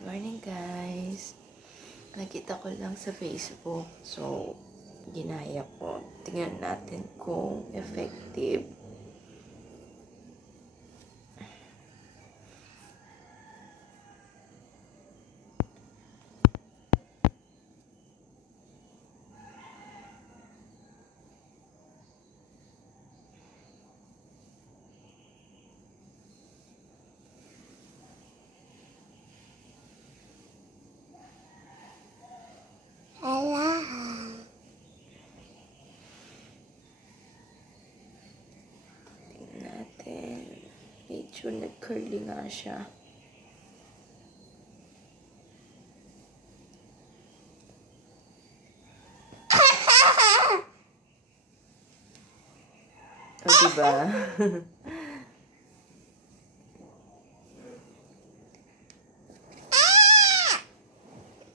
Morning guys. Nakita ko lang sa Facebook. So, ginaya ko. Tingnan natin kung effective. Tingnan natin. Medyo nag-curly nga siya. O, diba?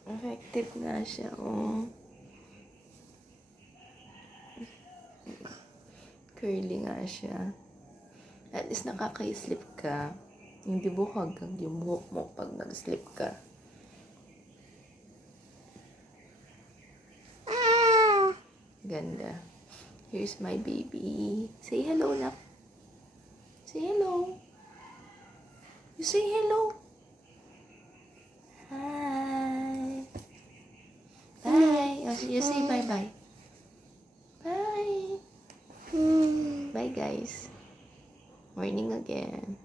Effective nga siya, oh. Curly nga siya. At least nakaka-sleep ka. Hindi buhok hanggang yung buhok mo pag nag-sleep ka. Ganda. Here's my baby. Say hello, love. Say hello. You say hello. Hi. Bye. You say bye-bye. Bye. Bye, guys. Morning again.